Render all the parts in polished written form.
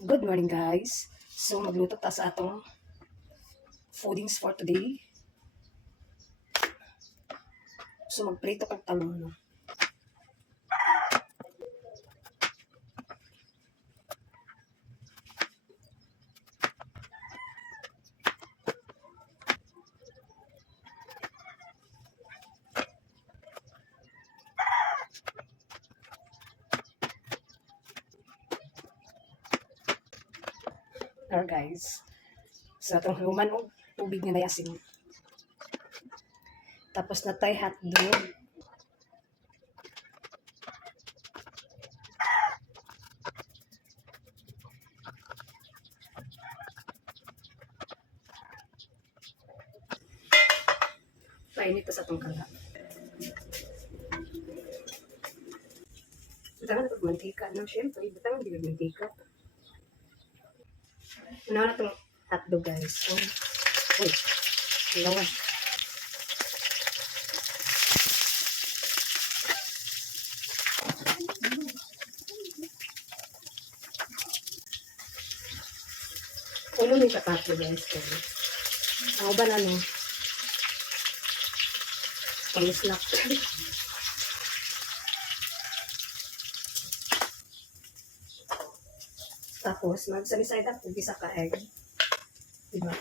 Good morning guys. So magluto ta sa atong foodings for today. So magprito kag talong no. Or guys. Sa atong human og tubig nga nayasin. Tapos natay hotdog. Painit ta sa atong kala. Butangan na mantika. No, syempre, butangan di mantika. Ano na itong hotdog guys. So, uy, lawan. Ulo may kapato guys. Ang uban ano, pang-snack. Tapos, magsalisay up kung isa ka egg. Diba?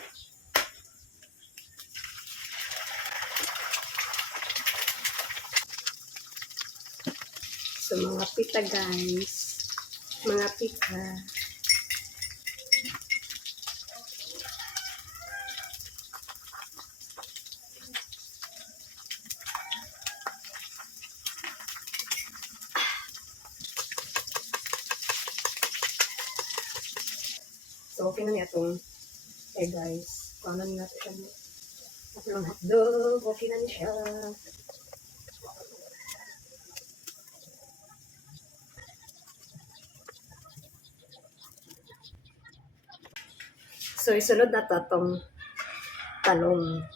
So, mga pita guys. Mga pita. So, okay na niya itong egg guys. Kung ano na natin siya. At lang hotdog. Okay na niya siya. So, isunod na to itong talong.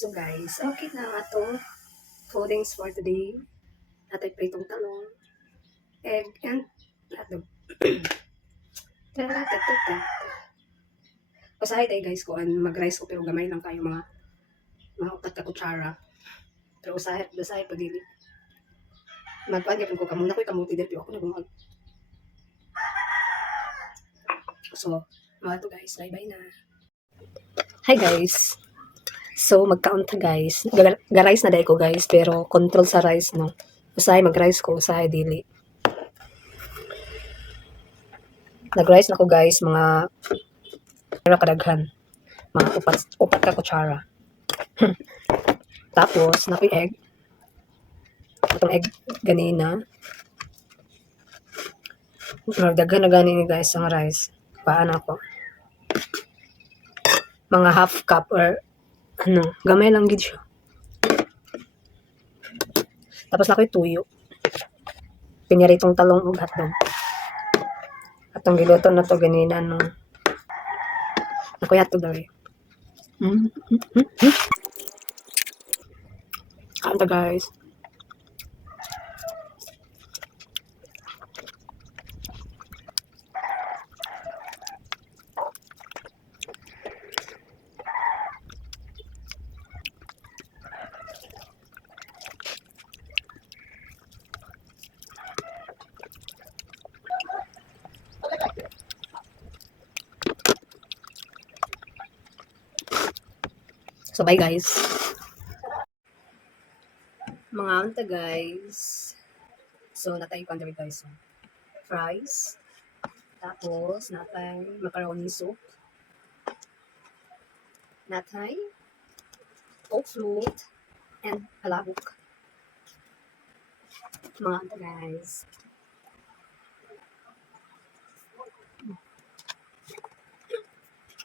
So guys, okay na ang atong foodings for today. Atay pritong talong, egg, and hotdog. Usahay tayo guys kung mag-rice ko pero gamay lang kayo mga utat ka kutsara. Pero usahay pag dili. Magpagya ko kamuna ko kamuti dito ako na bumag. So, mga to guys, bye-bye na. Hi guys. So, mag-count guys. Ga-rice na dahil ko guys, pero control sa rice, no? Usahay mag-rice ko, usahay dili. Nag-rice na ko guys, mga kadaghan. Mga upat ka kutsara. Tapos, nakoy egg. Itong egg ganina. Daghan na ganini guys, ang rice. Paan ako. Mga half cup or ano, gamay lang gid siya. Tapos na ko'y tuyo. Pinyari itong talong ug hotdog. Atong giluto na to ganina no. Ako hotdog daw eh. Kanta guys. So bye guys. Mga anta guys. So natay ko andami guys. Fries. Tapos natay macaroni soup. Natay oat float, and palabok. Mga ito guys.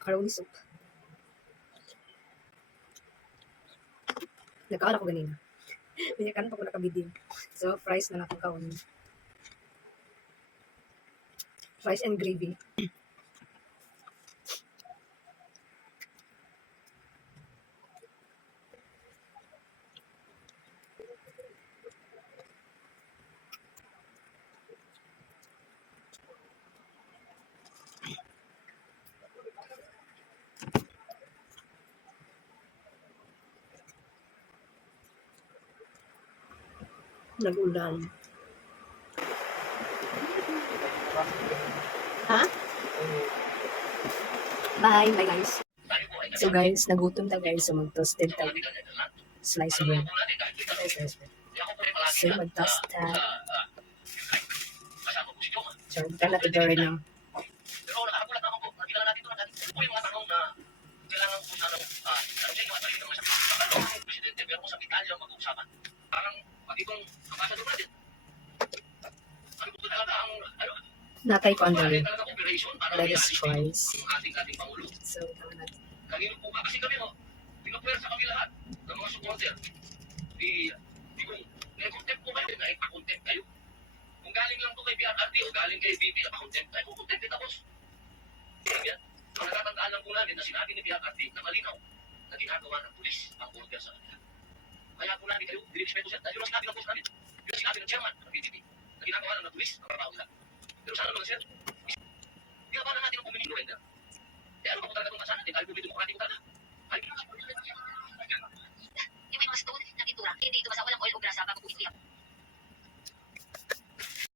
Macaroni soup. Nagkaon ako ganina. Pinyakan pa ko nakabidyo. So, fries na akong kaon. Fries and gravy. Nag-ulan. Ha? Bye. Bye guys. So guys, nagutom ta guys. So mag-toasted ta. Slice bread. So mag-toast ta. So, ka na ito rin ng Pero nakakulat ako po, nakilala natin ito na dati. Ito po yung mga tanong na kailangan po sana, ano siya yung mga tanong na sabi. Ang presidente, pero kung sa detalye ang mag-uusapan. Parang, pag itong ambassador natin, ano po talaga ang, ano, natay ko ang dali. talaga operation para Lettuce fries. yung ating Pangulo. So, tama natin. Kanino po ba? Kasi kami, pinapwersa kami lahat ng mga supporter. Di kung, na-contempt po kayo, na-contempt kayo. Kung galing lang to kay PRRD o galing kay VP, napakontempt tayo, kukontempt kita, boss. Yan. Ang natatandaan lang po namin na sinabi ni PRRD na malinaw na ginagawa ng pulis ang order sa kanila. Kaya po namin kayo, dinirespeto siya. Yun ang sinabi ng boss namin. Yun ang sinabi ng chairman ng PGP na ginagawa lang ng pulis ang trabaho nila. Pero sana naman sir, ginagawa natin ang community render. Kaya ano ba po talaga itong kasana natin? Dahil public demokratiko talaga. Ay, Yung may mga stone na pintura, hindi ito basta walang oil o grasa bago po ito.